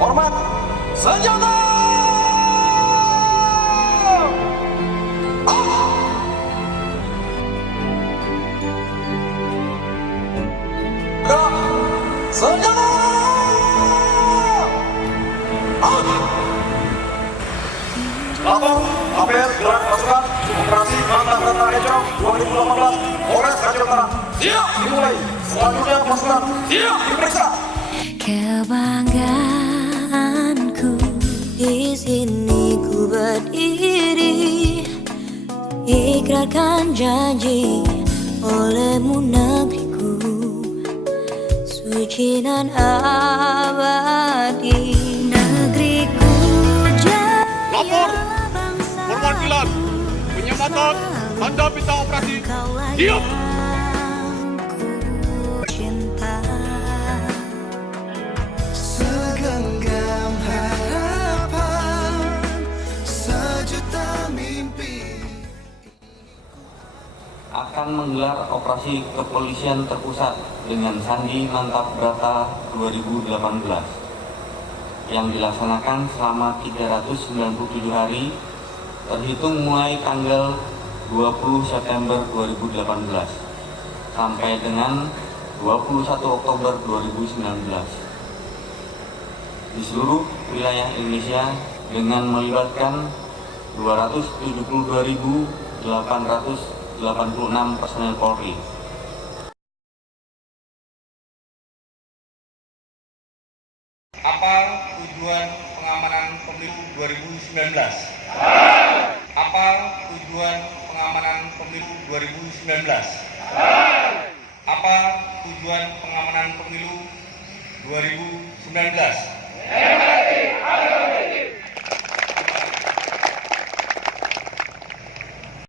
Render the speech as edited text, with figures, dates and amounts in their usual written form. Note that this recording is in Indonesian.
Hormat senjata! Gerak senjata! Lapor APS Gerak Pasukan Operasi Mantap Data Encok 2018 Polres Aceh Utara. Siap dimulai. Selanjutnya pasukan siap diperiksa. Kebanggaanku di sini ku berdiri, ikrarkan janji olehmu negeriku, suci dan abadi negeriku. Lapor perwakilan penyematan tanda pita operasi siap. Segenggam harapan, sejuta mimpi. Akan menggelar operasi kepolisian terpusat dengan Sandi Mantap Brata 2018 yang dilaksanakan selama 397 hari terhitung mulai tanggal 20 September 2018 sampai dengan 21 Oktober 2019 di seluruh wilayah Indonesia dengan melibatkan 272.886 personel Polri. Apa tujuan pengamanan pemilu 2019? Apa tujuan pengamanan pemilu 2019? Apa tujuan pengamanan pemilu 2019?